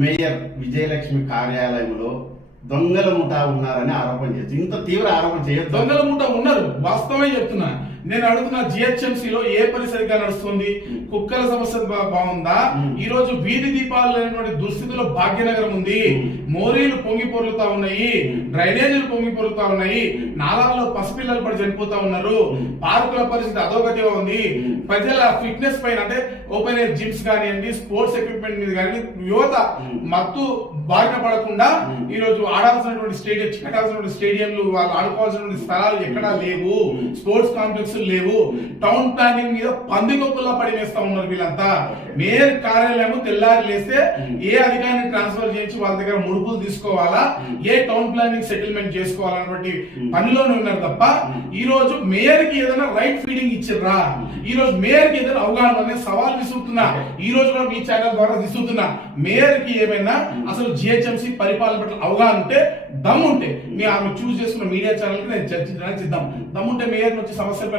Mayor Vijayalakshmi కార్యాలయంలో దొంగల ముఠా ఉన్నారని ఆరోపణ చేయొచ్చు. ఇంత తీవ్ర ఆరోపణ చేయొచ్చు. దొంగల ముఠా ఉన్నారు, వాస్తవమే చెప్తున్నా. నేను అడుగుతున్నా, జిహెచ్ఎంసీలో ఏ పని సరిగ్గా నడుస్తుంది? కుక్కల సమస్య బాగుందా? ఈ రోజు వీధి దీపాలు లేనటువంటి దుస్థితిలో భాగ్యనగరం ఉంది. మోరీలు పొంగి పొరుగుతా ఉన్నాయి, డ్రైనేజీలు పొంగి పొరుగుతా ఉన్నాయి, నాలాల్లో పసిపిల్లలు పడి చనిపోతా ఉన్నారు, పార్కుల పరిస్థితి అధోగతిగా ఉంది. ప్రజల ఫిట్నెస్ పైన అంటే ఓపెన్ ఎయిర్ జిమ్స్ కానివ్వండి, స్పోర్ట్స్ ఎక్విప్మెంట్ మీద కానీ యువత మత్తు బారిన పడకుండా ఈ రోజు ఆడాల్సినటువంటి స్టేడియం, కట్టాల్సినటువంటి స్టేడియంలు, వాళ్ళు ఆడుకోవాల్సినటువంటి స్థలాలు ఎక్కడా లేవు, స్పోర్ట్స్ కాంప్లెక్స్ లేవు. టౌన్ ప్లానింగ్ మీద పందికొక్కుల్లా పడి వేస్తా ఉన్నారు వీళ్ళంతా. మేయర్ కార్యాలయం తెల్లారి లేస్తే ఏ అధికారిని ట్రాన్స్ఫర్ చేయించి వాళ్ళ దగ్గర ముడుపులు తీసుకోవాలా, ఏ టౌన్ ప్లానింగ్ సెటిల్మెంట్ చేసుకోవాలన్నటువంటి పనిలోనే ఉన్నారు తప్ప ఈ రోజు మేయర్ కి ఏదైనా రైట్ ఫీడింగ్ ఇచ్చిర్రా? ఈ రోజు మేయర్ కి ఏదైనా అవగాహన అనే సవాల్ విసురుతున్నా. ఈ రోజు కూడా మీ ఛానల్ ద్వారా విసురుతున్నా, మేయర్ కి ఏమైనా అసలు జిహెచ్ఎంసీ పరిపాలన పట్ల అవగాహన ఉంటే, దమ్ముంటే మీ ఆమె చూస్ చేసుకున్న మీడియా ఛానల్ కి నేను చర్చించడానికి సిద్ధం. దమ్ముంటే మేయర్ నుంచి సమస్యలపై